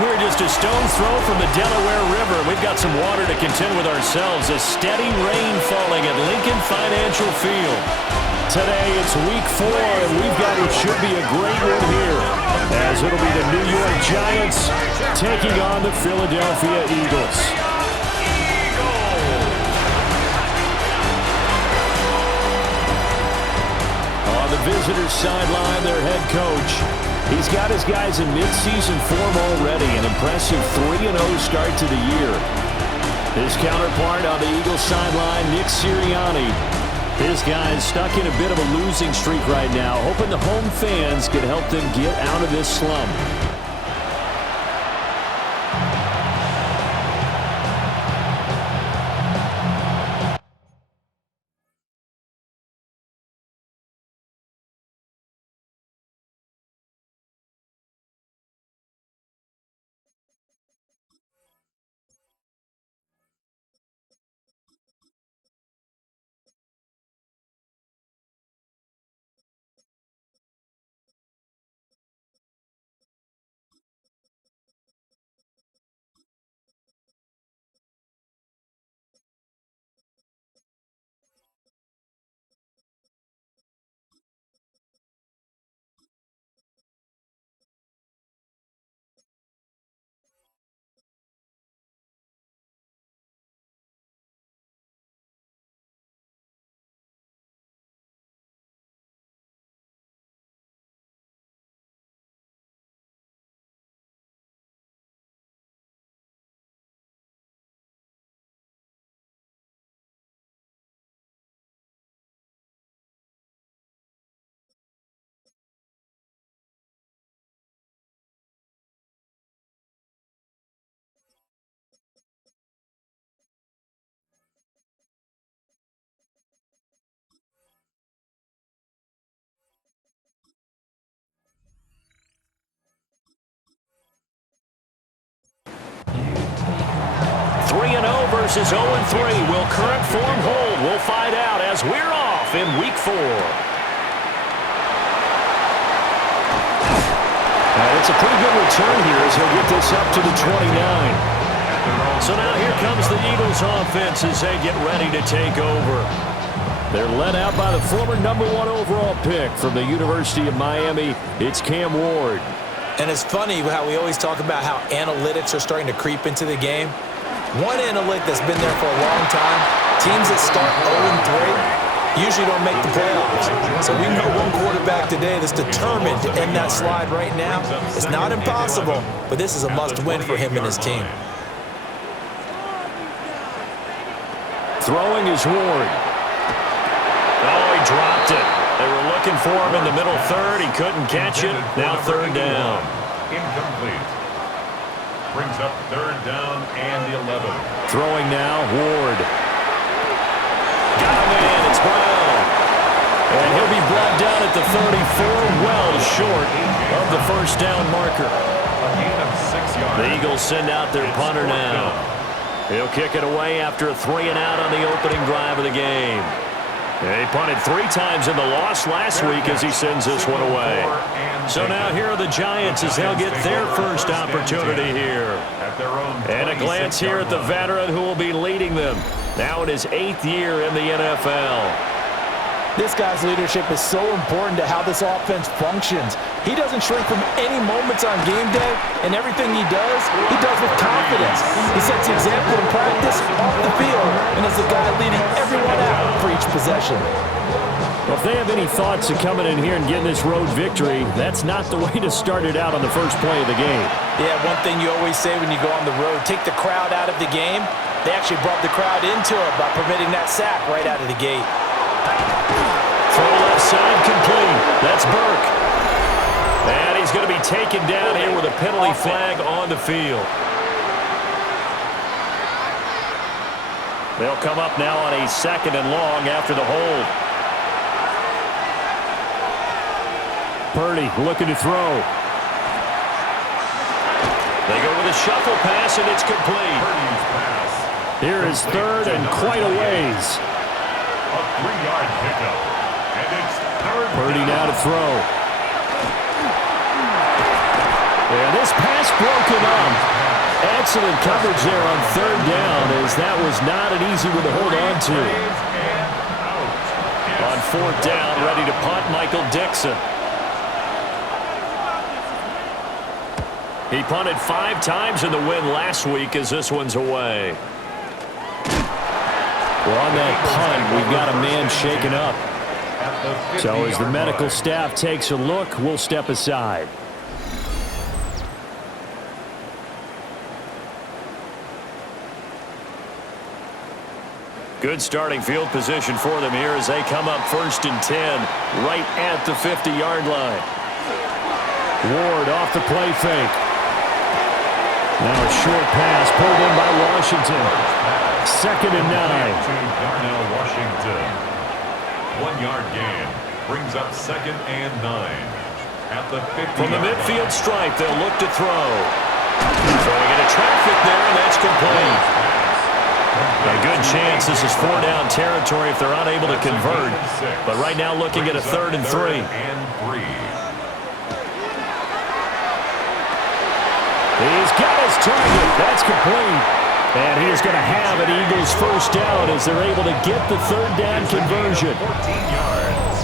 We're just a stone's throw from the Delaware River. We've got some water to contend with ourselves. A steady rain falling at Lincoln Financial Field. Today it's week 4, and we've got what should be a great one here, as it'll be the New York Giants taking on the Philadelphia Eagles. On the visitors' sideline, their head coach. He's got his guys in midseason form already, an impressive 3-0 start to the year. His counterpart on the Eagles sideline, Nick Sirianni. His guys stuck in a bit of a losing streak right now, hoping the home fans could help them get out of this slump. Versus 0-3. Will current form hold? We'll find out as we're off in week 4. And it's a pretty good return here as he'll get this up to the 29. So now here comes the Eagles offense as they get ready to take over. They're led out by the former #1 overall pick from the University of Miami. It's Cam Ward. And it's funny how we always talk about how analytics are starting to creep into the game. One analytic that's been there for a long time, teams that start 0-3 usually don't make the playoffs. So we know one quarterback today that's determined to end that slide right now. It's not impossible, but this is a must-win for him and his team. Throwing is Ward. Oh, he dropped it. They were looking for him in the middle third. He couldn't catch it. Now 3rd down. Incomplete. Brings up 3rd down and 11. Throwing now, Ward. Got him in, it's Brown. And he'll be brought down at the 34, well short of the 1st down marker. A gain of 6 yards. The Eagles send out their punter now. He'll kick it away after a 3-and-out on the opening drive of the game. He punted 3 times in the loss last week as he sends this one away. So now here are the Giants as they'll get their first opportunity here. And a glance here at the veteran who will be leading them. Now in his 8th year in the NFL. This guy's leadership is so important to how this offense functions. He doesn't shrink from any moments on game day, and everything he does with confidence. He sets the example in practice, off the field, and is the guy leading everyone out for each possession. Well, if they have any thoughts of coming in here and getting this road victory, that's not the way to start it out on the first play of the game. Yeah, one thing you always say when you go on the road, take the crowd out of the game. They actually brought the crowd into it by permitting that sack right out of the gate. Throw left side complete. That's Burke. And he's going to be taken down here with a penalty flag on the field. They'll come up now on a 2nd and long after the hold. Purdy looking to throw. They go with a shuffle pass, and it's complete. Here is 3rd and quite a ways. A 3-yard pickup. And it's 3rd Purdy now to throw. And this pass broken up. Excellent coverage there on third down, as that was not an easy one to hold on to. On fourth down, ready to punt, Michael Dixon. He punted 5 times in the win last week, as this one's away. Well, on that punt, we've got a man shaken up. So as the medical staff takes a look, we'll step aside. Good starting field position for them here as they come up 1st and 10, right at the 50-yard line. Ward off the play fake. Now a short pass pulled in by Washington. 2nd and 9. Darnell Washington. 1-yard gain brings up 2nd and 9 at the 50. From the midfield stripe, they'll look to throw. Throwing into traffic there, and that's complete. A good chance this is 4-down territory if they're unable to convert. But right now looking at a 3rd and 3. He's got his target. That's complete. And he's going to have an Eagles first down as they're able to get the 3rd down conversion. 14 yards.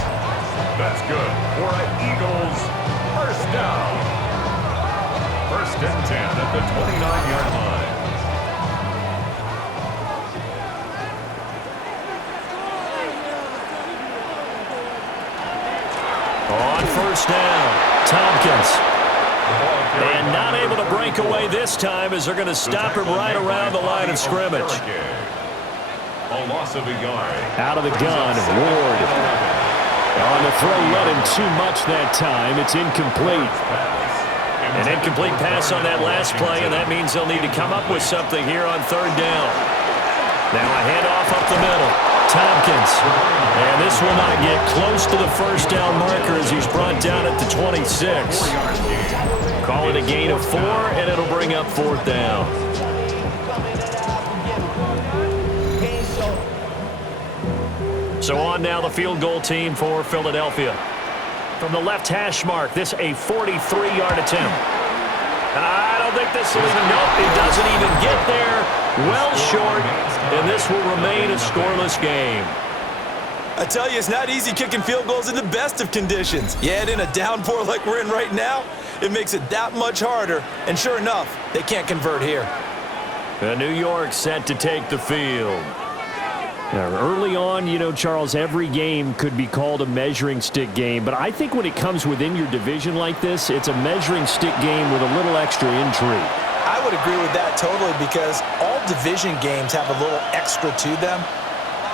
That's good for an Eagles first down. 1st and 10 at the 29-yard line. On 1st down, Tompkins. And not able to break away this time as they're going to stop him right around the line of scrimmage. A loss of a yard. Out of the gun, Ward. On the throw, let him too much that time. It's incomplete. An incomplete pass on that last play, and that means they'll need to come up with something here on 3rd down. Now a handoff up the middle. Tompkins. And this will not get close to the 1st down marker as he's brought down at the 26. Call it a gain of 4, and it'll bring up 4th down. So on now the field goal team for Philadelphia. From the left hash mark, this a 43-yard attempt. I don't think this will even, nope, it doesn't even get there. Well short, and this will remain a scoreless game. I tell you, it's not easy kicking field goals in the best of conditions. Yet in a downpour like we're in right now, it makes it that much harder. And sure enough, they can't convert here. New York set to take the field. Now, early on, you know, Charles, every game could be called a measuring stick game. But I think when it comes within your division like this, it's a measuring stick game with a little extra intrigue. I would agree with that totally because all division games have a little extra to them.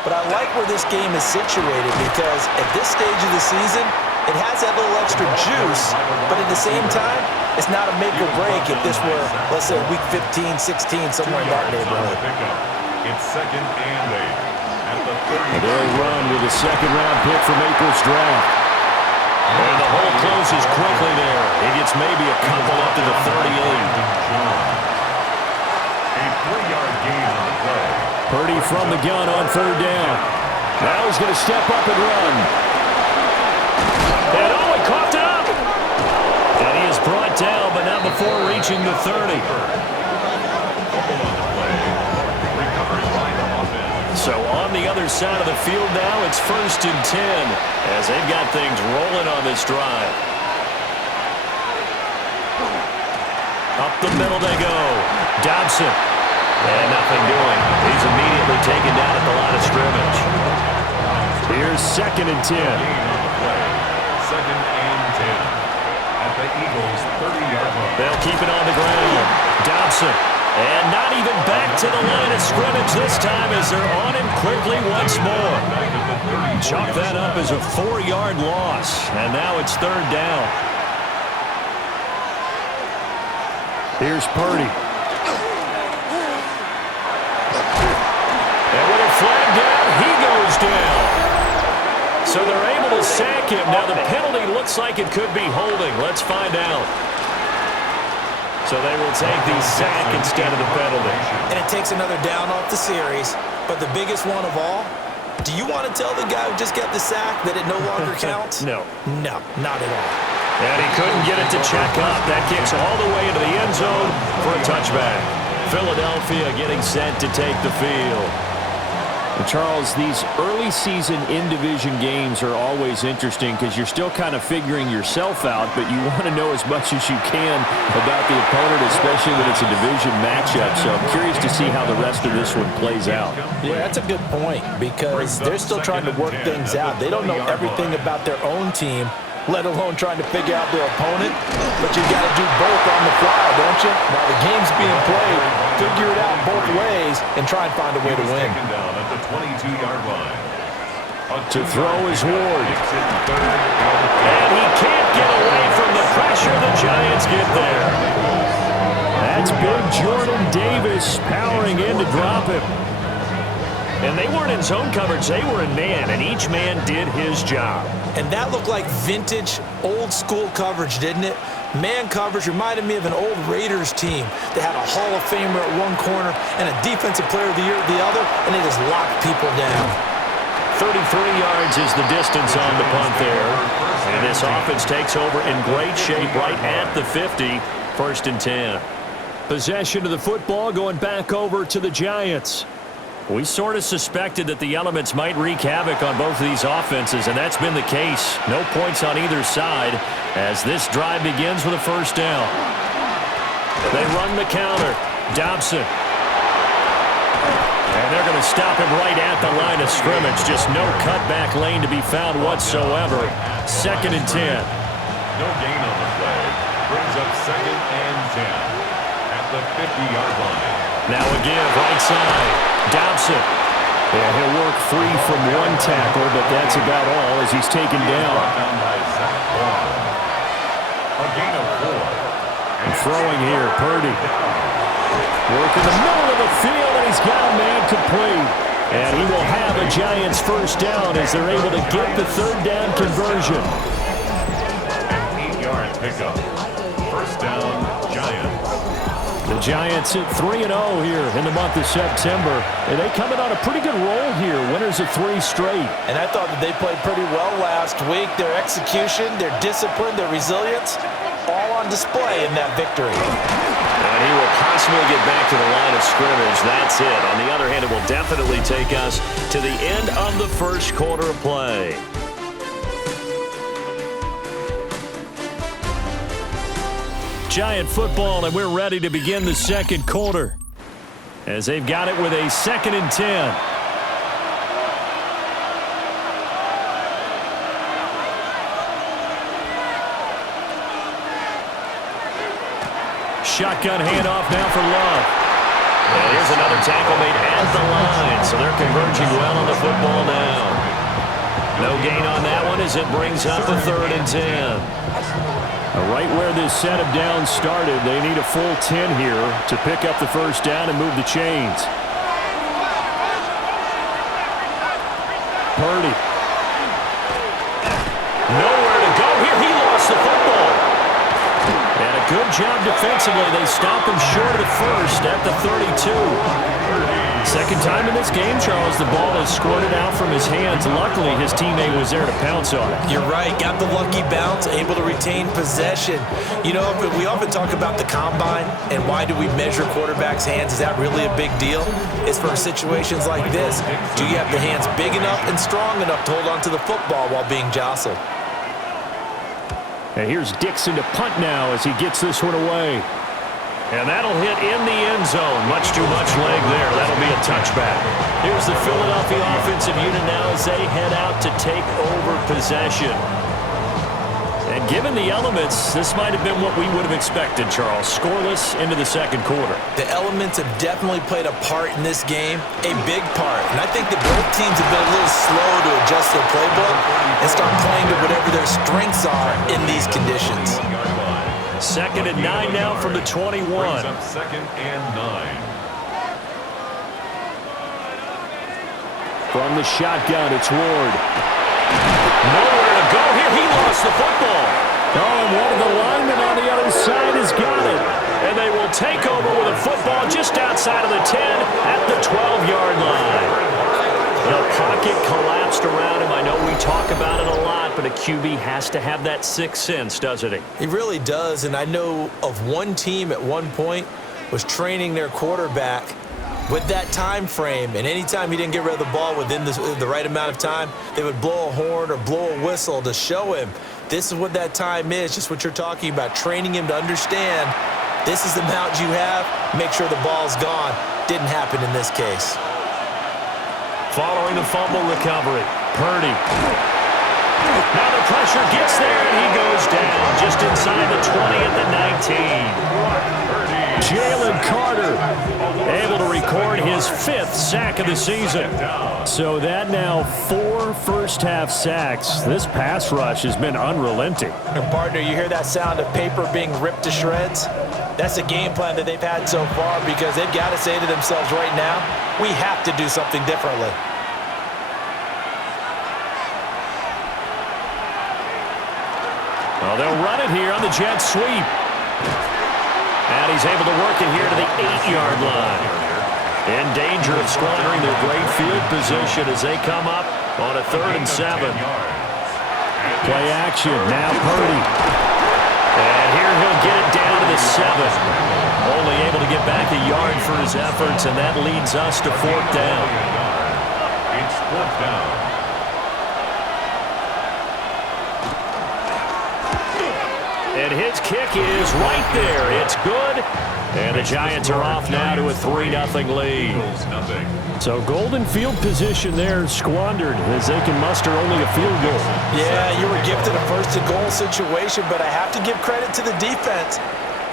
But I like where this game is situated because at this stage of the season, it has that little extra juice, but at the same time, it's not a make or break if this were, let's say, week 15, 16, somewhere in that neighborhood. It's 2nd and 8 at the 30. They'll run with a 2nd-round pick from April's draft. And the hole closes quickly there. He gets maybe a couple up to the 38. A 3-yard gain on the play. Purdy from the gun on 3rd down. Now he's going to step up and run. And oh, he coughed it up. And he is brought down, but not before reaching the 30. So on the other side of the field now, it's 1st and 10 as they've got things rolling on this drive. Up the middle they go. Dobson. And nothing doing. He's immediately taken down at the line of scrimmage. Here's 2nd and 10. 2nd and 10 at the Eagles' 30-yard line. They'll keep it on the ground. Dobson. And not even back to the line of scrimmage this time as they're on him quickly once more. Chalk that up as a 4-yard loss. And now it's 3rd down. Here's Purdy. And with a flag down, he goes down. So they're able to sack him. Now the penalty looks like it could be holding. Let's find out. So they will take the sack instead of the penalty. And it takes another down off the series. But the biggest one of all, do you want to tell the guy who just got the sack that it no longer counts? No. No, not at all. And he couldn't get it to check up. That kicks all the way into the end zone for a touchback. Philadelphia getting set to take the field. And Charles, these early season in-division games are always interesting because you're still kind of figuring yourself out, but you want to know as much as you can about the opponent, especially when it's a division matchup. So I'm curious to see how the rest of this one plays out. Yeah, that's a good point because they're still trying to work things out. They don't know everything about their own team, let alone trying to figure out their opponent. But you got to do both on the fly, don't you? While the game's being played, figure it out both ways and try and find a way to win. Down at the 22-yard line. To throw is Ward. And he can't get away from the pressure. The Giants get there. That's big Jordan Davis powering in to drop him. And they weren't in zone coverage. They were in man, and each man did his job. And that looked like vintage, old-school coverage, didn't it? Man coverage reminded me of an old Raiders team that had a Hall of Famer at one corner and a Defensive Player of the Year at the other, and they just locked people down. 33 yards is the distance on the punt there. And this offense takes over in great shape right at the 50, 1st and 10. Possession of the football going back over to the Giants. We sort of suspected that the elements might wreak havoc on both of these offenses, and that's been the case. No points on either side as this drive begins with a 1st down. They run the counter. Dobson. And they're going to stop him right at the line of scrimmage. Just no cutback lane to be found whatsoever. 2nd and 10. No gain on the play. Brings up 2nd and 10 at the 50-yard line. Now a give right side. Dobson. Yeah, he'll work free from one tackle, but that's about all as he's taken down. By Zach Bond. A gain of 4. And throwing here, Purdy. Work in the middle of the field, and he's got a man complete. And he will have a Giants 1st down as they're able to get the 3rd down conversion. An 8-yard pickup. 1st down, Giants. The Giants at 3-0 here in the month of September. And they coming on a pretty good roll here. Winners of 3 straight. And I thought that they played pretty well last week. Their execution, their discipline, their resilience, all on display in that victory. And he will possibly get back to the line of scrimmage. That's it. On the other hand, it will definitely take us to the end of the 1st quarter of play. Giant football, and we're ready to begin the 2nd quarter as they've got it with a 2nd and 10. Shotgun handoff now for Love. And here's another tackle made at the line, so they're converging well on the football now. No gain on that one as it brings up a 3rd and 10. Right where this set of downs started, they need a full 10 here to pick up the 1st down and move the chains. Purdy. Nowhere to go here. He lost the football. And a good job defensively. They stop him short of the 1st at the 32. 2nd time in this game, Charles, the ball has squirted out from his hands. Luckily, his teammate was there to pounce on it. You're right. Got the lucky bounce, able to retain possession. You know, we often talk about the combine and why do we measure quarterbacks' hands. Is that really a big deal? It's for situations like this. Do you have the hands big enough and strong enough to hold on to the football while being jostled? And here's Dixon to punt now as he gets this one away. And that'll hit in the end zone. Much too much leg there. That'll be a touchback. Here's the Philadelphia offensive unit now as they head out to take over possession. And given the elements, this might have been what we would have expected, Charles. Scoreless into the 2nd quarter. The elements have definitely played a part in this game, a big part. And I think that both teams have been a little slow to adjust their playbook and start playing to whatever their strengths are in these conditions. 2nd and 9 now from the 21. Brings up 2nd and 9. From the shotgun, it's Ward. Nowhere to go here. He lost the football. Oh, and one of the linemen on the other side has got it. And they will take over with a football just outside of the 10 at the 12-yard line. The pocket collapsed around him. I know we talk about it a lot, but a QB has to have that sixth sense, doesn't he? He really does, and I know of one team at one point was training their quarterback with that time frame, and anytime he didn't get rid of the ball within the right amount of time, they would blow a horn or blow a whistle to show him this is what that time is, just what you're talking about, training him to understand this is the amount you have, make sure the ball's gone. Didn't happen in this case. Following the fumble recovery, Purdy. Now the pressure gets there, and he goes down just inside the 20 at the 19. Jalen Carter able to record his 5th sack of the season. So that now 4 first-half sacks. This pass rush has been unrelenting. And partner, you hear that sound of paper being ripped to shreds? That's the game plan that they've had so far because they've got to say to themselves right now, we have to do something differently. Well, they'll run it here on the jet sweep. And he's able to work it here to the 8-yard line. In danger of squandering their great field position as they come up on a 3rd and 7. Play action, now Purdy. And here he'll get it down to the 7. Only able to get back a yard for his efforts, and that leads us to 4th down. It's 4th down. And his kick is right there. It's good. And the Giants are off now to a 3-0 lead. So golden field position there squandered as they can muster only a field goal. Yeah, you were gifted a 1st-and-goal situation, but I have to give credit to the defense.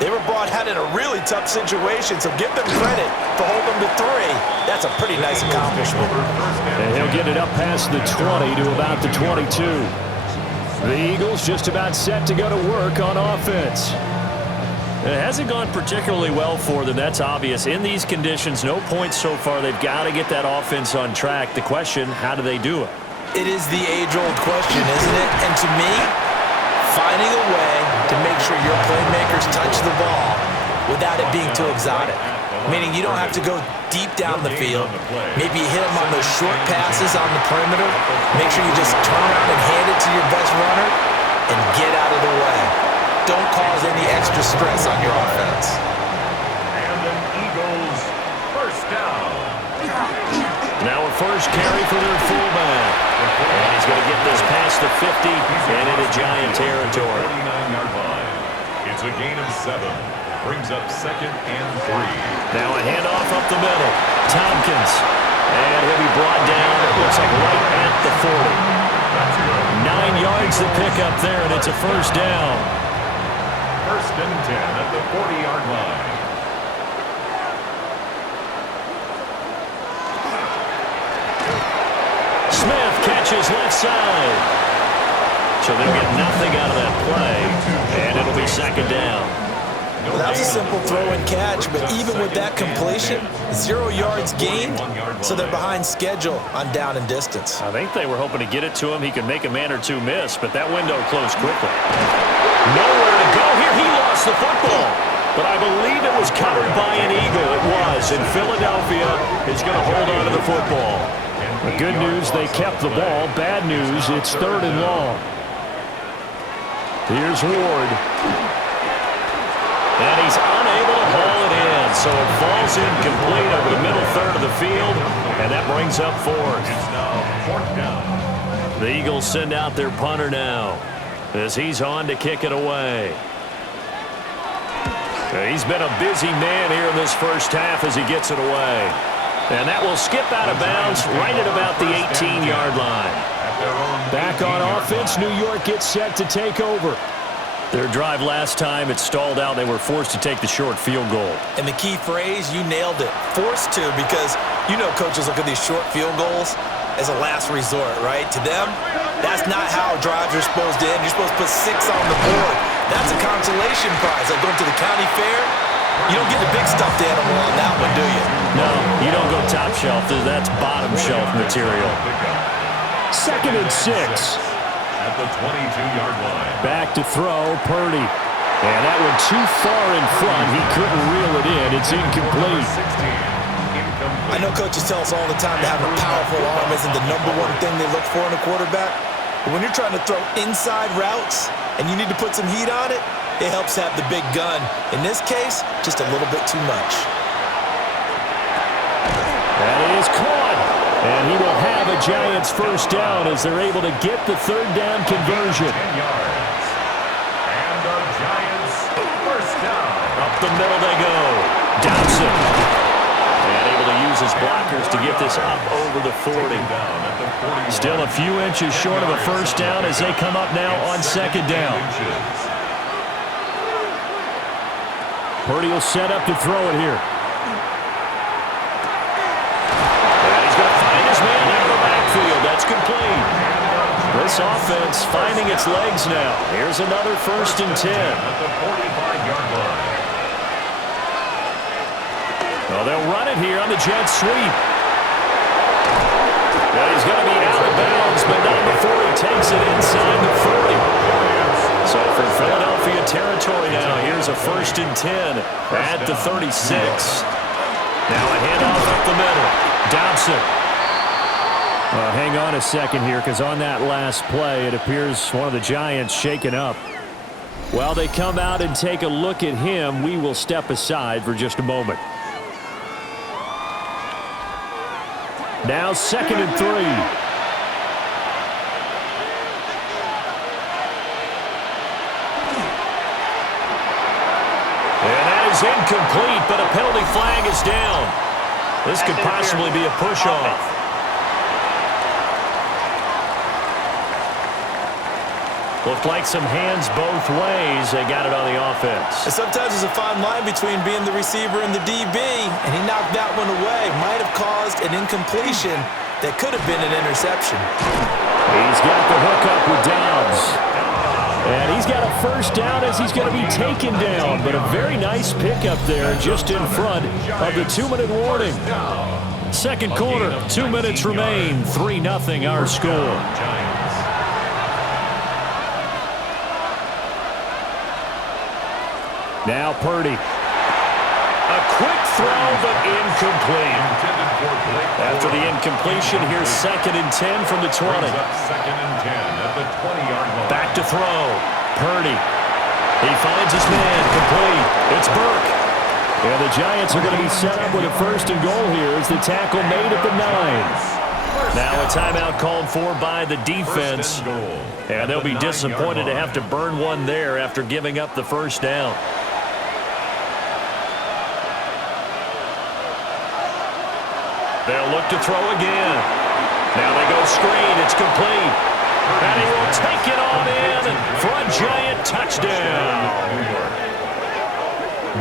They were brought out in a really tough situation, so give them credit for holding them to 3. That's a pretty nice accomplishment. And he'll get it up past the 20 to about the 22. The Eagles just about set to go to work on offense. It hasn't gone particularly well for them, that's obvious. In these conditions, no points so far. They've got to get that offense on track. The question, how do they do it? It is the age-old question, isn't it? And to me, finding a way to make sure your playmakers touch the ball without it being too exotic. Meaning you don't have to go deep down the field. Maybe you hit them on those short passes on the perimeter. Make sure you just turn around and hand it to your best runner and get out of the way. Don't cause any extra stress on your offense. And an Eagles 1st down. Now a first carry for their fullback. And he's going to get this past the 50 and into Giant territory. 49-yard line. It's a gain of 7. Brings up 2nd and 3. Now a handoff up the middle. Tompkins. And he'll be brought down, it looks like right at the 40. 9 yards to pick up there, and it's a 1st down. 1st and 10 at the 40-yard line. Smith catches left side. So they'll get nothing out of that play, and it'll be 2nd down. Well, that was a simple throw and catch, but even with that completion, 0 yards gained, so they're behind schedule on down and distance. I think they were hoping to get it to him. He could make a man or two miss, but that window closed quickly. Nowhere to go here. He lost the football, but I believe it was covered by an Eagle. It was, and Philadelphia is going to hold on to the football. The good news, they kept the ball. Bad news, it's 3rd and long. Here's Ward. And he's unable to haul it in, so it falls incomplete over the middle 3rd of the field, and that brings up 4th. It's now 4th down. The Eagles send out their punter now as he's on to kick it away. He's been a busy man here in this 1st half as he gets it away. And that will skip out of bounds right at about the 18-yard line. Back on offense, New York gets set to take over. Their drive last time, it stalled out. They were forced to take the short field goal. And the key phrase, you nailed it, forced to, because you know coaches look at these short field goals as a last resort, right? To them, that's not how drives are supposed to end. You're supposed to put 6 on the board. That's a consolation prize, like going to the county fair. You don't get the big stuffed animal on that one, do you? No, you don't go top shelf. That's bottom shelf material. 2nd and 6. At the 22-yard line. Back to throw, Purdy. And that one too far in front. He couldn't reel it in. It's incomplete. 16. I know coaches tell us all the time that having a powerful arm isn't the #1 thing they look for in a quarterback. But when you're trying to throw inside routes and you need to put some heat on it, it helps have the big gun. In this case, just a little bit too much. That is caught. And he will have a Giants first down as they're able to get the third down conversion. 10 yards. And the Giants first down. Up the middle they go. Dobson. And able to use his blockers to get this up over the 40. Still a few inches short of a first down as they come up now on second down. Purdy will set up to throw it here. And he's going to find his man out of the backfield. That's complete. This offense finding its legs now. Here's another 1st and 10. At the 45-yard line. Well, they'll run it here on the jet sweep. Well, he's going to be out of bounds, but not before he takes it inside the 40. So for Philadelphia territory now, here's a 1st and 10 at the 36. Now a handoff up the middle. Dobson. Hang on a second here, because on that last play, it appears one of the Giants shaken up. While they come out and take a look at him, we will step aside for just a moment. Now 2nd and 3. And that is incomplete, but a penalty flag is down. This could possibly be a push-off. Looked like some hands both ways. They got it on the offense. And sometimes there's a fine line between being the receiver and the DB, and he knocked that one away. Might have caused an incompletion that could have been an interception. He's got the hook up with Dobbs. And he's got a first down as he's going to be taken down. But a very nice pickup there just in front of the 2-minute warning. Second quarter, 2 minutes remain. 3-0 our score. Now Purdy. A quick throw, but incomplete. After the incompletion, here's 2nd and 10 from the 20. 2nd and 10 at the 20-yard line. Back to throw. Purdy. He finds his man. Complete. It's Burke. And the Giants are going to be set up with a 1st and goal here as the tackle made at the 9. Now a timeout called for by the defense. And they'll be disappointed to have to burn one there after giving up the first down. They'll look to throw again. Now they go screen. It's complete. And he will take it on in for a Giant touchdown.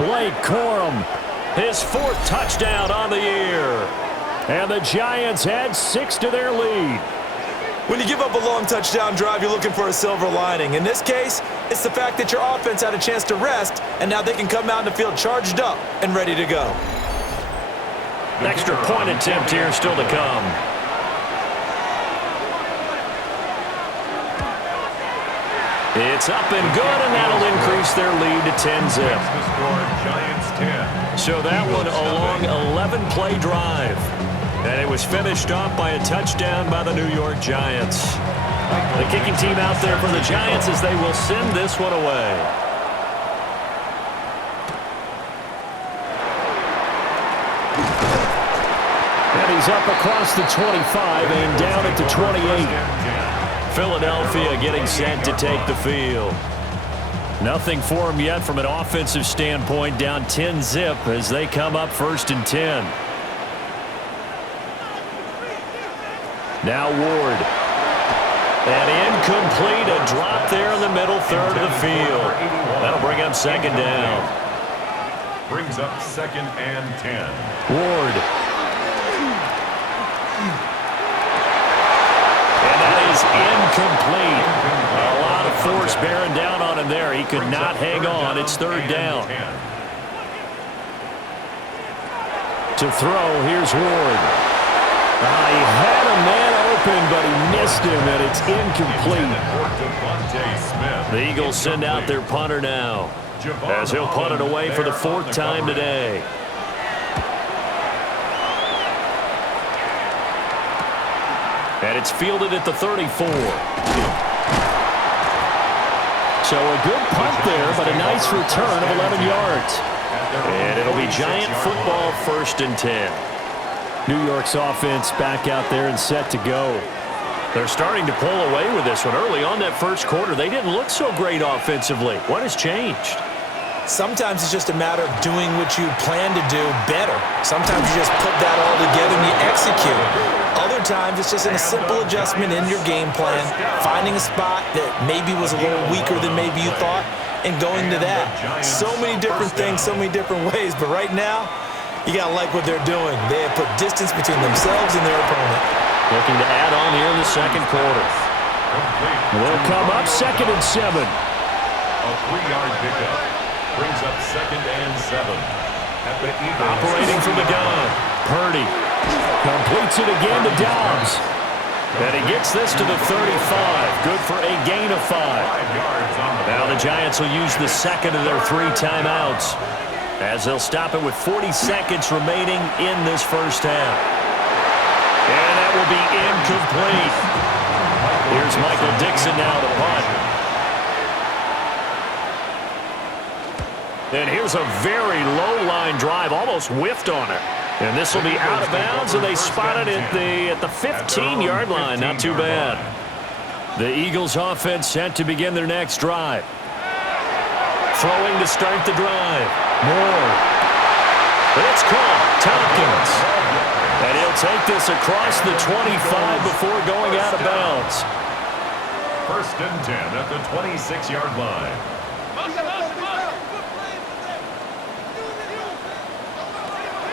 Blake Corum. His 4th touchdown on the year. And the Giants add 6 to their lead. When you give up a long touchdown drive, you're looking for a silver lining. In this case, it's the fact that your offense had a chance to rest, and now they can come out in the field charged up and ready to go. Extra point attempt here still to come. It's up and good, and that'll increase their lead to 10-zip. So that one a long 11-play drive. And it was finished off by a touchdown by the New York Giants. The kicking team out there for the Giants as they will send this one away. And he's up across the 25 and down at the 28. Philadelphia getting set to take the field. Nothing for them yet from an offensive standpoint, down 10-zip as they come up 1st and 10. Now Ward. And incomplete, a drop there in the middle third of the field. That'll bring up 2nd down. Brings up 2nd and 10. Ward. And that is incomplete. A lot of force bearing down on him there. He could not hang on. It's 3rd down. To throw, here's Ward. He had a man open, but he missed him, and it's incomplete. The Eagles send out their punter now, as he'll punt it away for the 4th time today. And it's fielded at the 34. So a good punt there, but a nice return of 11 yards. And it'll be Giant football, 1st and 10. New York's offense back out there and set to go. They're starting to pull away with this one. Early on that first quarter, they didn't look so great offensively. What has changed? Sometimes it's just a matter of doing what you plan to do better. Sometimes you just put that all together and you execute. Other times it's just a simple adjustment in your game plan, finding a spot that maybe was a little weaker than maybe you thought, and going to that. So many different things, so many different ways, but right now, you got to like what they're doing. They have put distance between themselves and their opponent. Looking to add on here in the second quarter. They'll come up 2nd and 7. A 3-yard pickup brings up 2nd and 7. At the Eagles. Operating from the gun. Purdy Completes it again to Dobbs. and he gets this to the 35. Good for a gain of 5. 5 yards on the Now the Giants will use the second of their 3 timeouts as they'll stop it with 40 seconds remaining in this first half. And that will be incomplete. Here's Michael Dixon now to punt. And here's a very low-line drive, almost whiffed on it. And this will be out of bounds, and they spot it at the 15-yard line. Not too bad. The Eagles offense set to begin their next drive. Throwing to start the drive. Moore. It's caught. Tompkins. And he'll take this across the 25 before going out of bounds. 1st and 10 at the 26-yard line.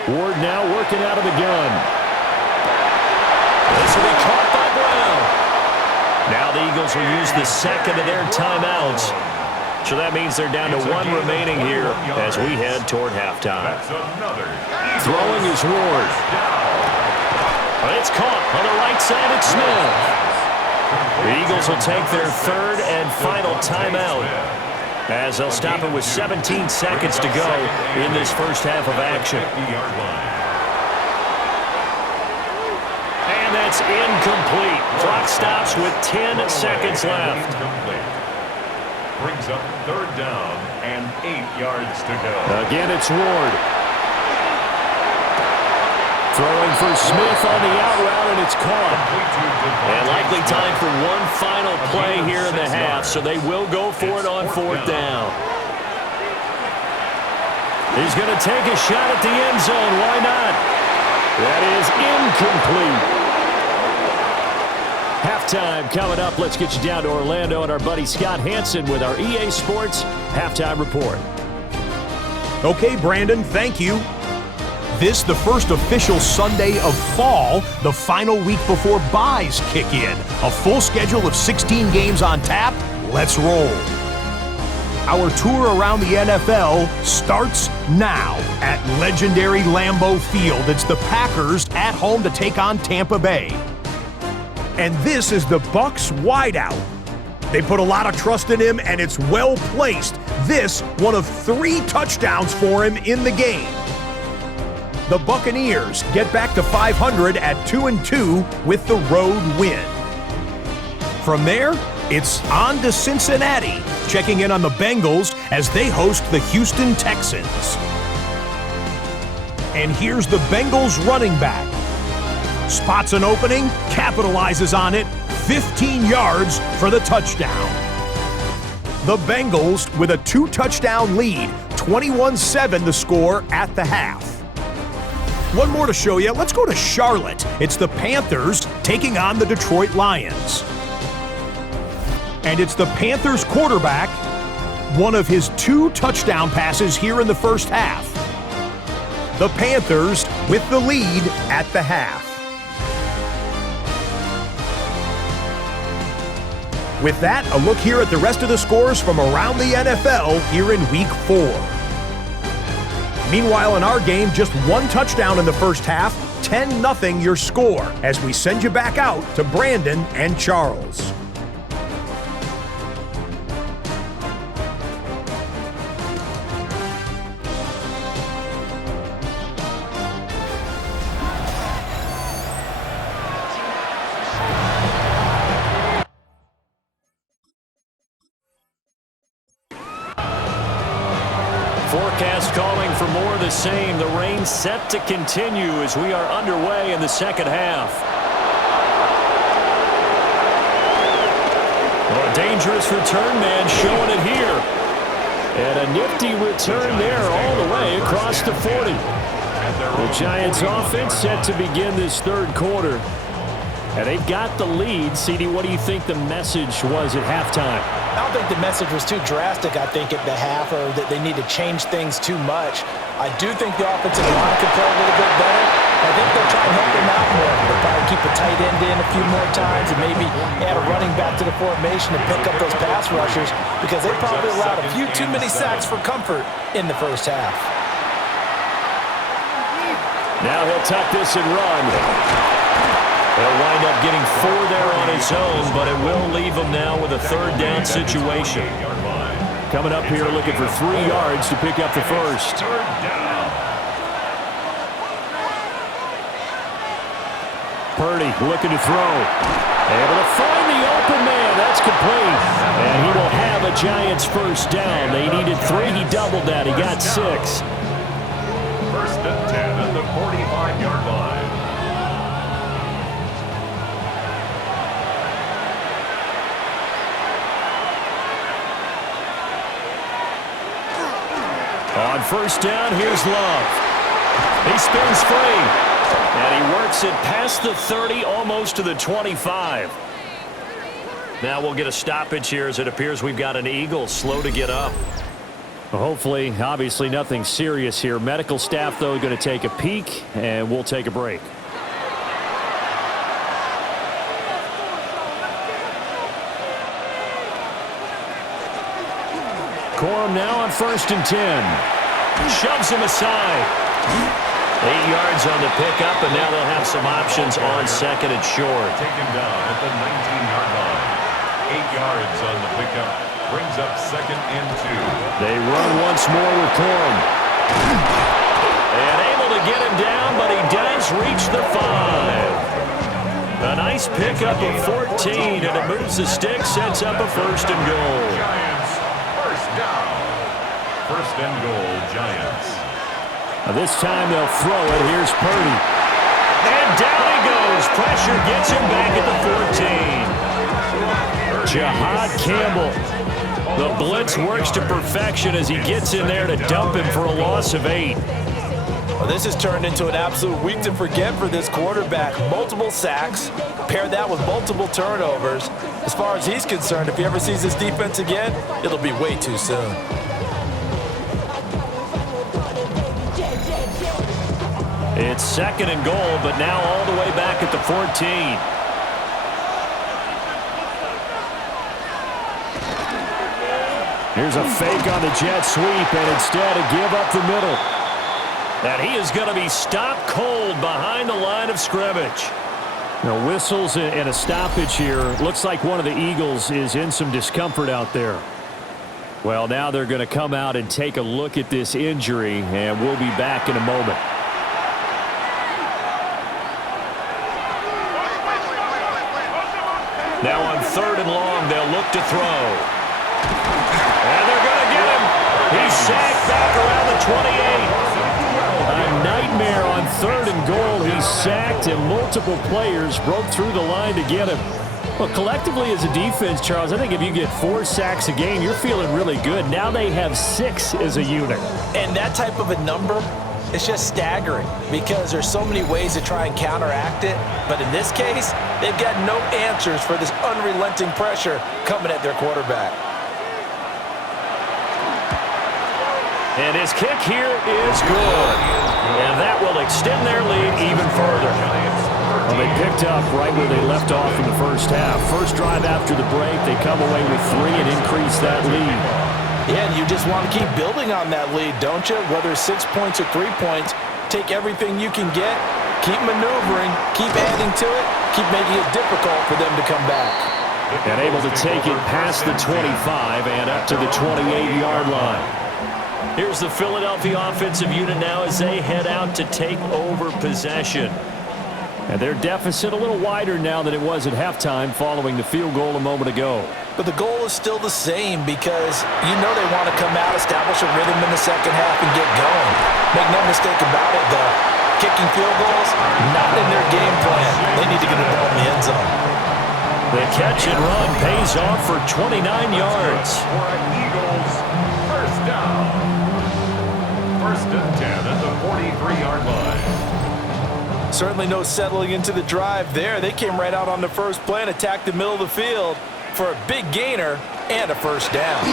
Ward now working out of the gun. This will be caught by Brown. Now the Eagles will use the second of their timeouts. So that means they're down to 1 remaining here as we head toward halftime. That's another. Throwing is Ward. It's caught on the right side. It's Smith. The Eagles will take their 3rd and final timeout as they'll stop it with 17 seconds to go in this first half of action. And that's incomplete. Clock stops with 10 seconds left. Brings up 3rd down and 8 yards to go. Again, it's Ward. Throwing for Smith on the out route, and it's caught. And likely time for one final play here in the half, so they will go for it on 4th down. He's going to take a shot at the end zone. Why not? That is incomplete. Halftime coming up. Let's get you down to Orlando and our buddy Scott Hansen with our EA Sports Halftime Report. Okay, Brandon, thank you. This, the first official Sunday of fall, the final week before byes kick in. A full schedule of 16 games on tap. Let's roll. Our tour around the NFL starts now at legendary Lambeau Field. It's the Packers at home to take on Tampa Bay. And this is the Bucs wideout. They put a lot of trust in him, and it's well placed. This, one of 3 touchdowns for him in the game. The Buccaneers get back to 500 at 2-2 with the road win. From there, it's on to Cincinnati, checking in on the Bengals as they host the Houston Texans. And here's the Bengals running back. Spots an opening, capitalizes on it, 15 yards for the touchdown. The Bengals with a 2-touchdown lead, 21-7 the score at the half. One more to show you. Let's go to Charlotte. It's the Panthers taking on the Detroit Lions. And it's the Panthers quarterback, one of his 2 touchdown passes here in the first half. The Panthers with the lead at the half. With that, a look here at the rest of the scores from around the NFL here in Week 4. Meanwhile, in our game, just 1 touchdown in the first half, 10-0 your score, as we send you back out to Brandon and Charles. Forecast calling for more of the same. The rain set to continue as we are underway in the second half. Oh, a dangerous return man showing it here. And a nifty return there all the way across the 40. The Giants offense set to begin this third quarter. And they've got the lead. CD, what do you think the message was at halftime? I don't think the message was too drastic, I think, at the half, or that they need to change things too much. I do think the offensive line could play a little bit better. I think they'll try and help them out more. They'll probably keep a tight end in a few more times and maybe add a running back to the formation and pick up those pass rushers because they probably allowed a few too many sacks for comfort in the first half. Now he'll tuck this and run. He'll wind up getting 4 there on his own, but it will leave him now with a third down situation. Coming up here looking for 3 yards to pick up the first. Purdy looking to throw. Able to find the open man. That's complete. And he will have a Giants first down. They needed 3. He doubled that. He got 6. First and 10 at the 45-yard line. On first down, here's Love. He spins free. And he works it past the 30, almost to the 25. Now we'll get a stoppage here as it appears we've got an Eagle slow to get up. Well, hopefully, obviously nothing serious here. Medical staff, though, going to take a peek, and we'll take a break. Corum now on first and 10. Shoves him aside. 8 yards on the pickup, and now they'll have some options on second and short. Taken down at the 19-yard line. 8 yards on the pickup. Brings up second and 2. They run once more with Corum. And able to get him down, but he does reach the 5. A nice pickup of 14, and it moves the stick, sets up a first and goal. Giants, first down. First and goal, Giants. This time they'll throw it. Here's Purdy. And down he goes. Pressure gets him back at the 14. Jahad Campbell. The blitz works to perfection as he gets in there to dump him for a loss of 8. Well, this has turned into an absolute week to forget for this quarterback. Multiple sacks, pair that with multiple turnovers. As far as he's concerned, if he ever sees this defense again, it'll be way too soon. It's second and goal, but now all the way back at the 14. Here's a fake on the jet sweep, and instead a give up the middle. And he is going to be stopped cold behind the line of scrimmage. Now, whistles and a stoppage here. Looks like one of the Eagles is in some discomfort out there. Well, now they're going to come out and take a look at this injury, and we'll be back in a moment. Now on third and long, they'll look to throw. And they're going to get him. He's sacked back around the 28. A nightmare on third and goal. He's sacked, and multiple players broke through the line to get him. Well, collectively as a defense, Charles, I think if you get 4 sacks a game, you're feeling really good. Now they have 6 as a unit. And that type of a number, it's just staggering because there's so many ways to try and counteract it. But in this case, they've got no answers for this unrelenting pressure coming at their quarterback. And his kick here is good. And that will extend their lead even further. Well, they picked up right where they left off in the first half. First drive after the break, they come away with 3 and increase that lead. Yeah, and you just want to keep building on that lead, don't you? Whether it's 6 points or 3 points, take everything you can get, keep maneuvering, keep adding to it, keep making it difficult for them to come back. And able to take it past the 25 and up to the 28-yard line. Here's the Philadelphia offensive unit now as they head out to take over possession. And their deficit a little wider now than it was at halftime following the field goal a moment ago. But the goal is still the same because you know they want to come out, establish a rhythm in the second half, and get going. Make no mistake about it, though. Kicking field goals, not in their game plan. They need to get the ball in the end zone. The catch and run pays off for 29 yards. For an Eagles first down. First and 10 at the 43-yard line. Certainly no settling into the drive there. They came right out on the first play and attacked the middle of the field for a big gainer and a first down.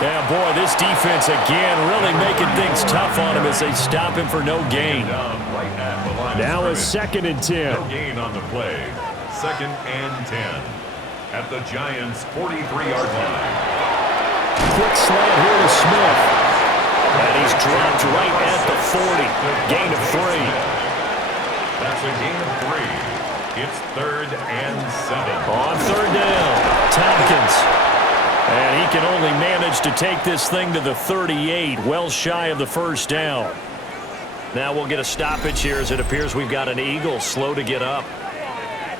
Yeah, boy, this defense again really making things tough on him as they stop him for no gain. Now a 2nd and 10. No gain on the play. 2nd and 10 at the Giants' 43-yard line. Quick slant here to Smith. And he's dropped right at the 40. Gain of 3. That's a gain of 3. It's 3rd and 7. On 3rd down, Tompkins. And he can only manage to take this thing to the 38, well shy of the first down. Now we'll get a stoppage here as it appears we've got an Eagle slow to get up.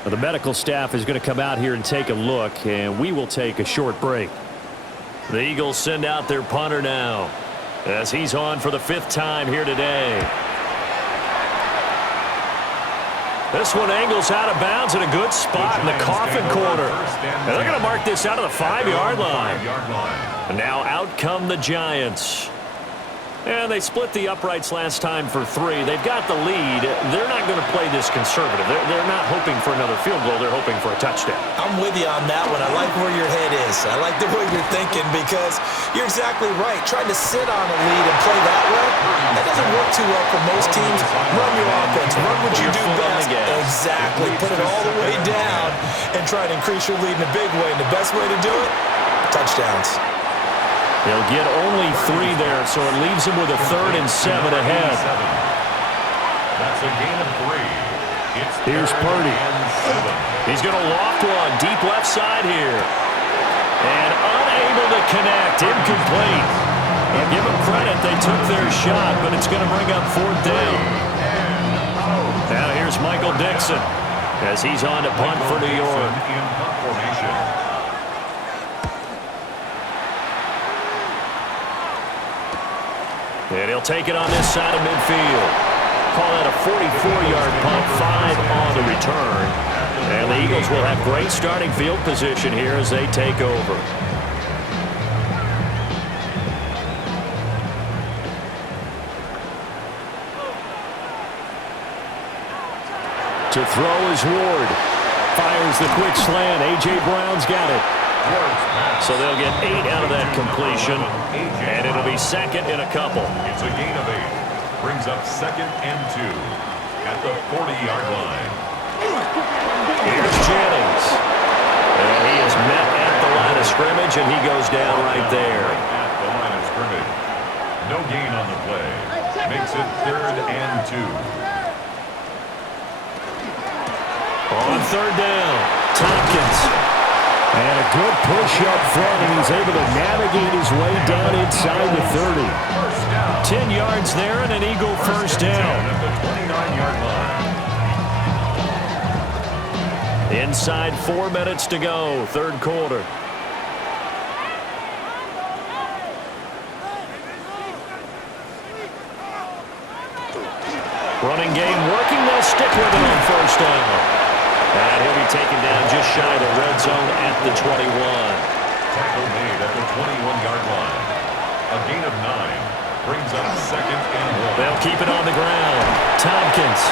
Well, the medical staff is going to come out here and take a look, and we will take a short break. The Eagles send out their punter now as he's on for the 5th time here today. This one angles out of bounds in a good spot in the coffin corner. And they're going to mark this out of the 5-yard line. And now out come the Giants. And they split the uprights last time for 3. They've got the lead. They're not going to play this conservative. They're not hoping for another field goal. They're hoping for a touchdown. I'm with you on that one. I like where your head is. I like the way you're thinking because you're exactly right. Trying to sit on a lead and play that way, that doesn't work too well for most teams. Run your offense. Run what you do best. Exactly. Put it all the way down and try to increase your lead in a big way. And the best way to do it, touchdowns. They'll get only 3 there, so it leaves them with a 3rd and 7 ahead. That's a gain of 3. It's Here's Purdy. He's going to loft one deep left side here. And unable to connect. Incomplete. And give them credit. They took their shot, but it's going to bring up 4th down. Now here's Michael Dixon as he's on to punt for New York. In punt formation. And he'll take it on this side of midfield. Call that a 44-yard punt, 5 on the return. And the Eagles will have great starting field position here as they take over. To throw is Ward. Fires the quick slant. A.J. Brown's got it. So they'll get 8 out of that completion, and it'll be 2nd and a couple. It's a gain of 8. Brings up 2nd and 2 at the 40-yard line. Here's Jennings. And he is met at the line of scrimmage, and he goes down right there. At the line of scrimmage. No gain on the play. Makes it 3rd and 2. On 3rd down, Tompkins. And a good push up front, and he's able to navigate his way down inside the 30. 10 yards there and an Eagle first down. At the 29-yard line. Inside 4 minutes to go, 3rd quarter. Running game working, they'll stick with it on first down. And he'll be taken down just shy of the red zone at the 21. Tackle made at the 21-yard line. A gain of 9 brings up 2nd and 1. They'll keep it on the ground. Tompkins.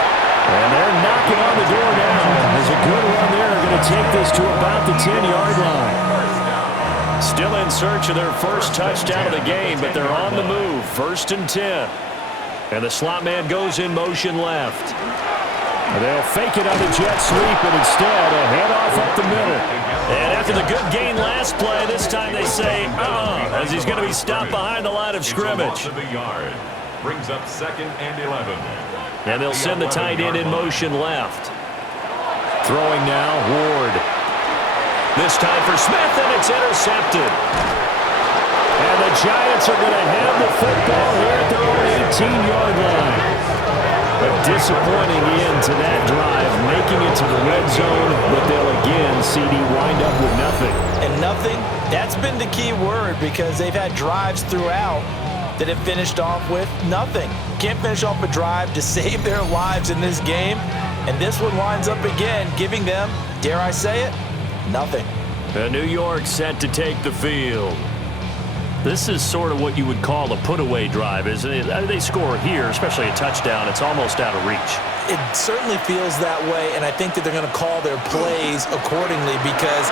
And they're knocking on the door now. There's a good run there. They're going to take this to about the 10-yard line. Still in search of their first touchdown of the game, but they're on the move. 1st and 10. And the slot man goes in motion left. They'll fake it on the jet sweep, and instead a handoff up the middle. And after the good gain last play, this time they say, as he's going to be stopped behind the line of scrimmage. Brings up 2nd and 11. And they'll send the tight end in motion left. Throwing now, Ward. This time for Smith, and it's intercepted. And the Giants are going to have the football here at their own 18-yard line. A disappointing end to that drive, making it to the red zone, but they'll again, CD, wind up with nothing. And nothing, that's been the key word because they've had drives throughout that have finished off with nothing. Can't finish off a drive to save their lives in this game. And this one winds up again, giving them, dare I say it, nothing. New York set to take the field. This is sort of what you would call a put-away drive, isn't it? They score here, especially a touchdown. It's almost out of reach. It certainly feels that way, and I think that they're going to call their plays accordingly because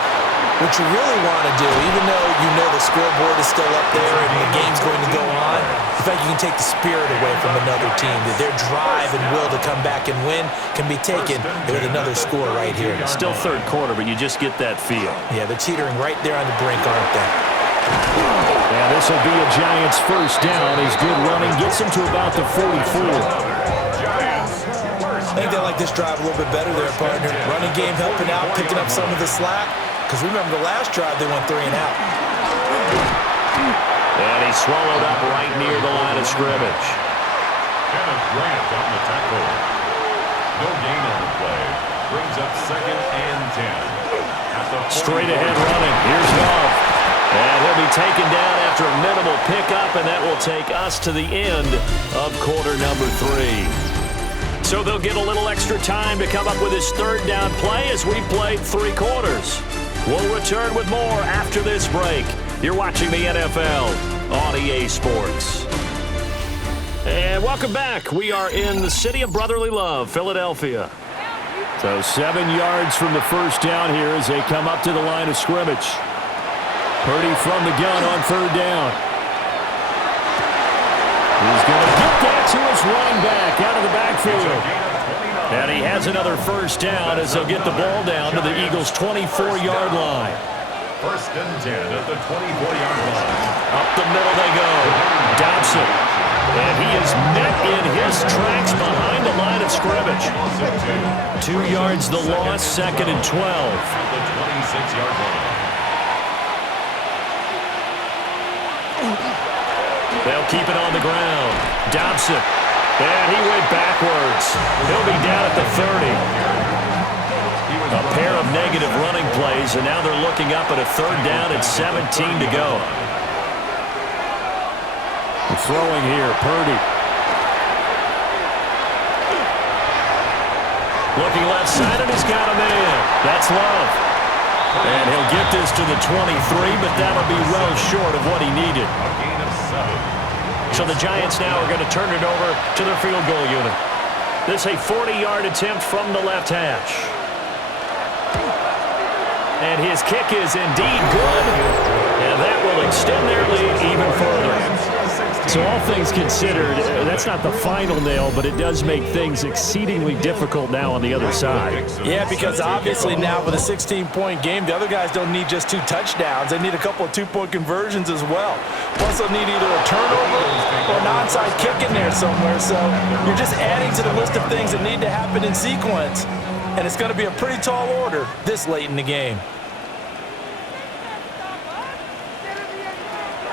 what you really want to do, even though you know the scoreboard is still up there and the game's going to go on, in fact, you can take the spirit away from another team, that their drive and will to come back and win can be taken with another score right here. Still third quarter, but you just get that feel. Yeah, they're teetering right there on the brink, aren't they? Yeah, this will be a Giants first down. His good running gets him to about the 44. I think they like this drive a little bit better there, partner. Running game helping out, picking up some of the slack. Because remember the last drive, they went 3 and out. And he's swallowed up right near the line of scrimmage. Kenneth Grant on the tackle. No gain on the play. Brings up 2nd and 10. Straight ahead running. Here's Love. And he'll be taken down after a minimal pickup, and that will take us to the end of quarter number 3. So they'll get a little extra time to come up with his third down play as we've played 3 quarters. We'll return with more after this break. You're watching the NFL on EA Sports. And welcome back. We are in the city of brotherly love, Philadelphia. So 7 yards from the first down here as they come up to the line of scrimmage. Purdy from the gun on third down. He's going to get that to his running back out of the backfield. And he has another first down as they'll get the ball down to the Eagles' 24-yard line. 1st and 10 at the 24-yard line. Up the middle they go. Dobson. And he is met in his tracks behind the line of scrimmage. 2 yards the loss, 2nd and 12. At the 26-yard line. They'll keep it on the ground. Dobson. And he went backwards. He'll be down at the 30. A pair of negative running plays, and now they're looking up at a 3rd down and 17 to go. Throwing here, Purdy. Looking left side, and he's got a man. That's Love. And he'll get this to the 23, but that'll be well short of what he needed. A gain of 7. So the Giants now are going to turn it over to their field goal unit. This a 40-yard attempt from the left hash. And his kick is indeed good, and that will extend their lead even further. So all things considered, that's not the final nail, but it does make things exceedingly difficult now on the other side. Yeah, because obviously now with a 16-point game, the other guys don't need just 2 touchdowns. They need a couple of 2-point conversions as well. Plus, they'll need either a turnover or an onside kick in there somewhere. So you're just adding to the list of things that need to happen in sequence. And it's going to be a pretty tall order this late in the game.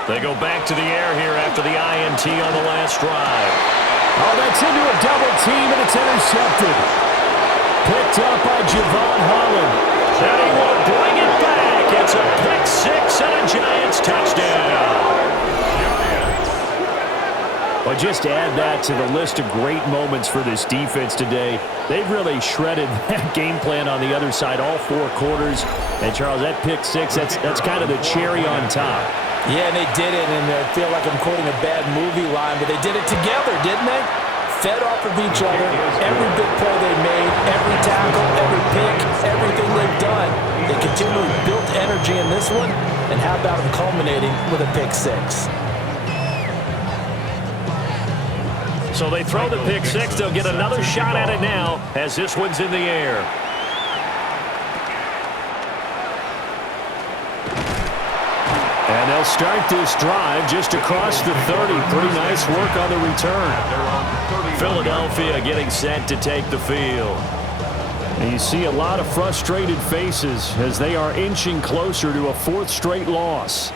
They go back to the air here after the INT on the last drive. Oh, that's into a double team, and it's intercepted. Picked up by Javon Holland. And he will bring it back. It's a pick 6 and a Giants touchdown. Well, just add that to the list of great moments for this defense today. They've really shredded that game plan on the other side all 4 quarters. And, Charles, that pick 6, that's kind of the cherry on top. Yeah, and they did it, and I feel like I'm quoting a bad movie line, but they did it together, didn't they? Fed off of each other, every big play they made, every tackle, every pick, everything they've done. They continually built energy in this one, and how about them culminating with a pick 6? So they throw the pick 6. They'll get another shot at it now as this one's in the air. And they'll start this drive just across the 30. Pretty nice work on the return. Philadelphia getting set to take the field. And you see a lot of frustrated faces as they are inching closer to a 4th straight loss.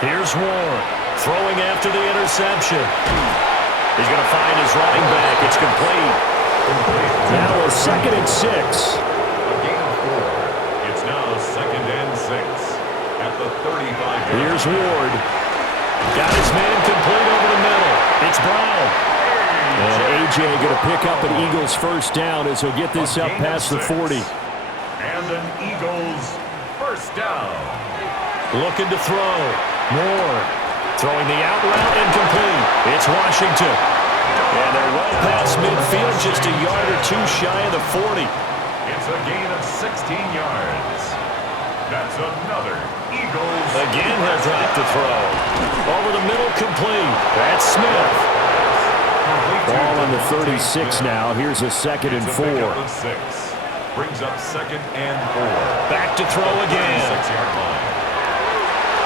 Here's Warren. Throwing after the interception. He's going to find his running back. It's complete. Now a 2nd and 6. A gain of 4. It's now 2nd and 6 at the 35. Here's Ward. Got his man complete over the middle. It's Brown. And A.J. going to pick up an Eagles first down as he'll get this up past the 40. And an Eagles first down. Looking to throw. Moore. Throwing the out route incomplete. It's Washington. And they're well past midfield, just a yard or two shy of the 40. It's a gain of 16 yards. That's another Eagles. Again, he'll drop to throw. Over the middle, complete. That's Smith. Ball on the 36 now. Here's a 2nd and 4. Brings up 2nd and 4. Back to throw again. 6-yard line.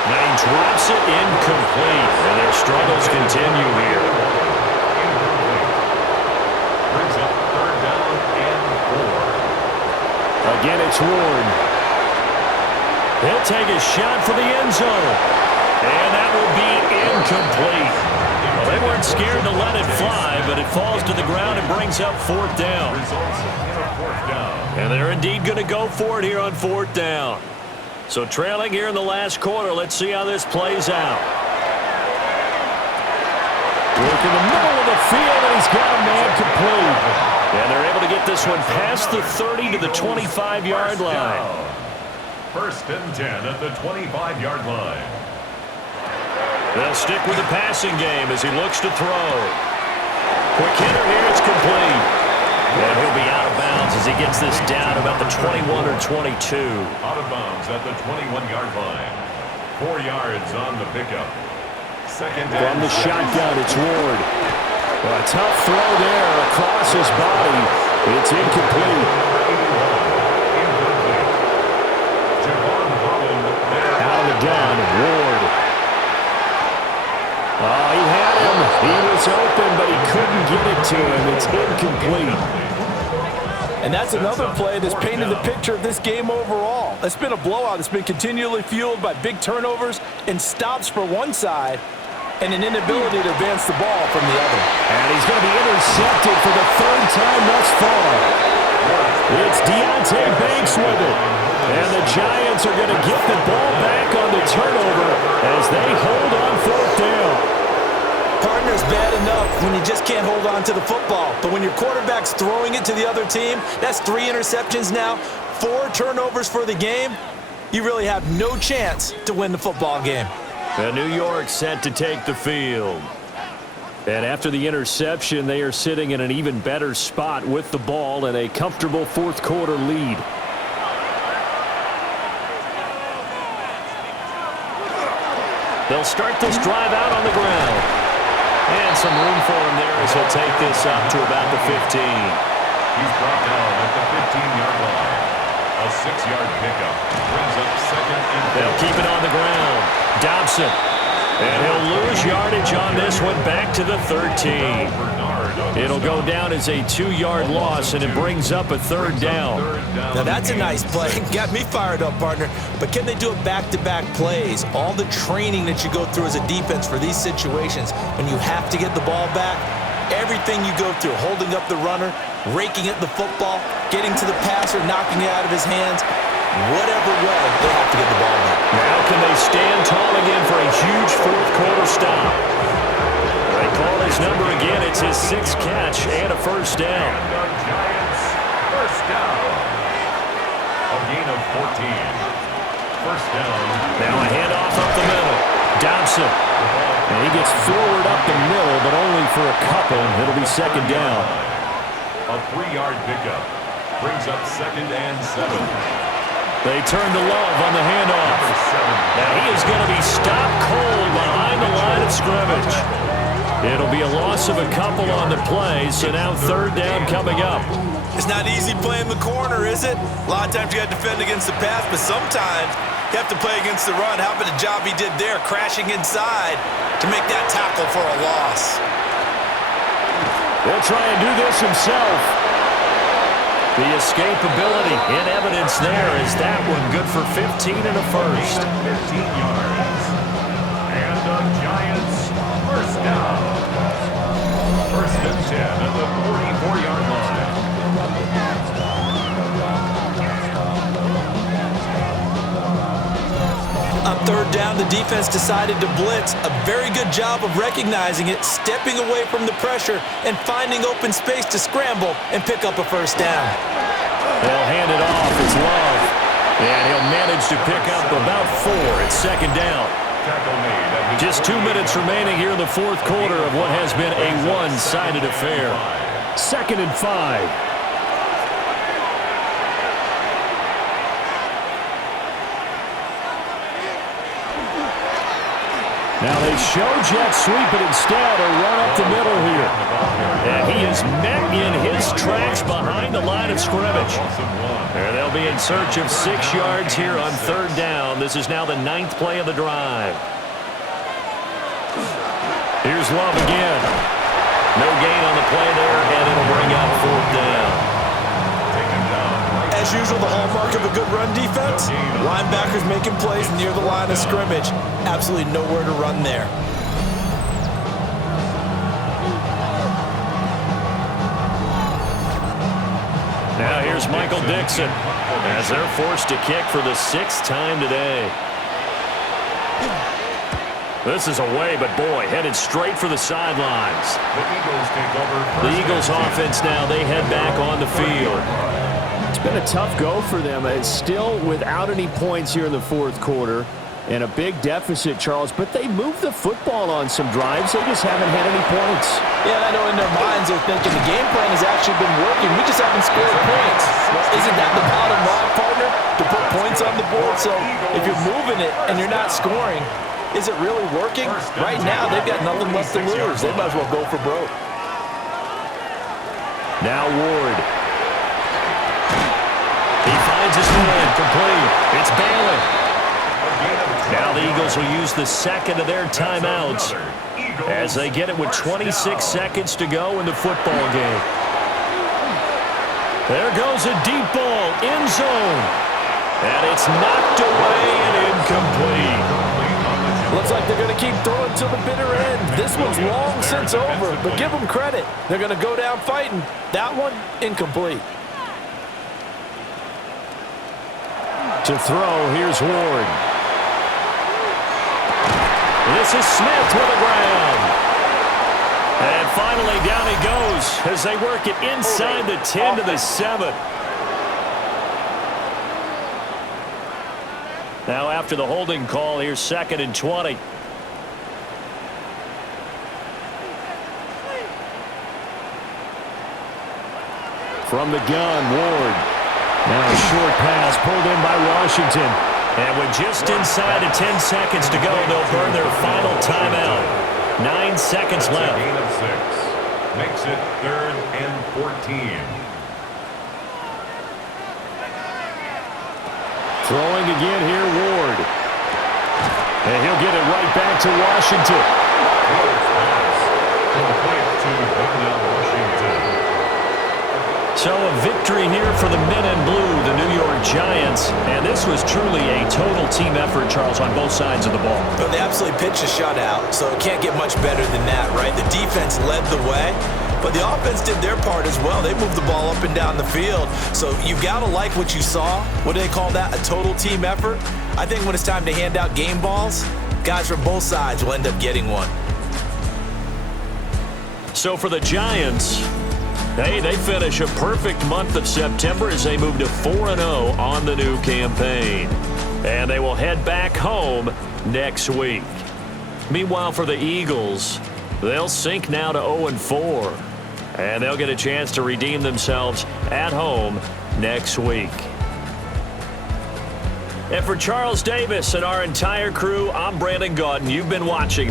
Now he drops it incomplete. And their struggles continue here. Incomplete. Brings up 3rd down and 4. Again, it's Ward. He'll take a shot for the end zone. And that will be incomplete. Well, they weren't scared to let it fly, but it falls to the ground and brings up 4th down. Results in a 4th down. And they're indeed going to go for it here on 4th down. So trailing here in the last quarter, let's see how this plays out. Work in the middle of the field, and he's got a man complete. And they're able to get this one past the 30 to the 25-yard line. 1st and 10 at the 25-yard line. They'll stick with the passing game as he looks to throw. Quick hitter here, it's complete. And he'll be out of bounds as he gets this down about the 21 or 22. Out of bounds at the 21-yard line. 4 yards on the pickup. 2nd and From the shotgun, it's Ward. Well, a tough throw there across his body. It's incomplete. Incomplete. Javon Holland there. Out of the gun, Ward. Oh, he had him. He was open, but he couldn't get it to him. It's incomplete. And that's another play that's painted the picture of this game overall. It's been a blowout. It's been continually fueled by big turnovers and stops for one side and an inability to advance the ball from the other. And he's going to be intercepted for the 3rd time thus far. It's Deonte Banks with it. And the Giants are going to get the ball back on the turnover as they hold on 4th down. Partner's bad enough when you just can't hold on to the football. But when your quarterback's throwing it to the other team, that's 3 interceptions now, 4 turnovers for the game. You really have no chance to win the football game. And New York set to take the field. And after the interception, they are sitting in an even better spot with the ball and a comfortable 4th quarter lead. They'll start this drive out on the ground. And some room for him there as he'll take this up to about the 15. He's brought down at the 15-yard line. A 6-yard pickup brings up 2nd and 4. They'll keep it on the ground. Dobson. And he'll lose yardage on this one back to the 13. It'll go down as a 2-yard loss, and it brings up a 3rd down. Now that's a nice play. Got me fired up, partner. But can they do it back-to-back plays? All the training that you go through as a defense for these situations, when you have to get the ball back, everything you go through, holding up the runner, raking at the football, getting to the passer, knocking it out of his hands, whatever way, they have to get the ball back. Now can they stand tall again for a huge 4th quarter stop? They call his number again. It's his 6th catch and a 1st down. And the Giants first down. A gain of 14. First down. Now a handoff up the middle. Dobson. And he gets forward up the middle, but only for a couple. It'll be 2nd down. A 3-yard pickup brings up 2nd and 7. They turn to Love on the handoff. Now he is going to be stopped cold behind the line of scrimmage. It'll be a loss of a couple on the play, so now 3rd down coming up. It's not easy playing the corner, is it? A lot of times you got to defend against the pass, but sometimes you have to play against the run. How about the job he did there, crashing inside to make that tackle for a loss? He'll try and do this himself. The escapability in evidence there is that one good for 15 and a 1st. 15 yards. And the Giants On third down, the defense decided to blitz. A very good job of recognizing it, stepping away from the pressure, and finding open space to scramble and pick up a first down. They'll hand it off. It's Love. And he'll manage to pick up about 4 at second down. Just 2 minutes remaining here in the fourth quarter of what has been a one-sided affair. 2nd and 5. Now they show jet sweep, but instead a run up the middle here. And he is met in his tracks behind the line of scrimmage. And they'll be in search of 6 yards here on third down. This is now the 9th play of the drive. Here's Love again. No gain on the play there, and it'll bring up fourth down. As usual, the hallmark of a good run defense, linebackers making plays near the line of scrimmage. Absolutely nowhere to run there. Now here's Michael Dixon as they're forced to kick for the 6th time today. This is away, but boy, headed straight for the sidelines. The Eagles offense now, they head back on the field. It's been a tough go for them. It's still without any points here in the fourth quarter and a big deficit, Charles, but they moved the football on some drives. They just haven't had any points. Yeah, I know in their minds they're thinking the game plan has actually been working. We just haven't scored points. Well, isn't that the bottom line, partner? To put points on the board. So if you're moving it and you're not scoring, is it really working? Right now, they've got nothing left to lose. They might as well go for broke. Now Ward. He finds his man, complete. It's Bailey. Now the Eagles will use the second of their timeouts as they get it with 26 seconds to go in the football game. There goes a deep ball, end zone. And it's knocked away and incomplete. Looks like they're going to keep throwing till the bitter end. This one's long since over, but give them credit. They're going to go down fighting. That one, incomplete. To throw, here's Ward. This is Smith with the ground. And finally down he goes as they work it inside the 10 to the 7. Now after the holding call, here's 2nd and 20. From the gun, Ward. Now a short pass pulled in by Washington. And with just inside of 10 seconds to go, they'll burn their final timeout. 9 seconds left. Gain of 6. Makes it 3rd and 14. Throwing again here, Ward. And he'll get it right back to Washington. Complete to Darnell Washington. So a victory here for the men in blue, the New York Giants. And this was truly a total team effort, Charles, on both sides of the ball. Well, they absolutely pitched a shutout, so it can't get much better than that, right? The defense led the way, but the offense did their part as well. They moved the ball up and down the field. So you've got to like what you saw. What do they call that? A total team effort? I think when it's time to hand out game balls, guys from both sides will end up getting one. So for the Giants, hey, they finish a perfect month of September as they move to 4-0 on the new campaign. And they will head back home next week. Meanwhile, for the Eagles, they'll sink now to 0-4. And they'll get a chance to redeem themselves at home next week. And for Charles Davis and our entire crew, I'm Brandon Gaudin. You've been watching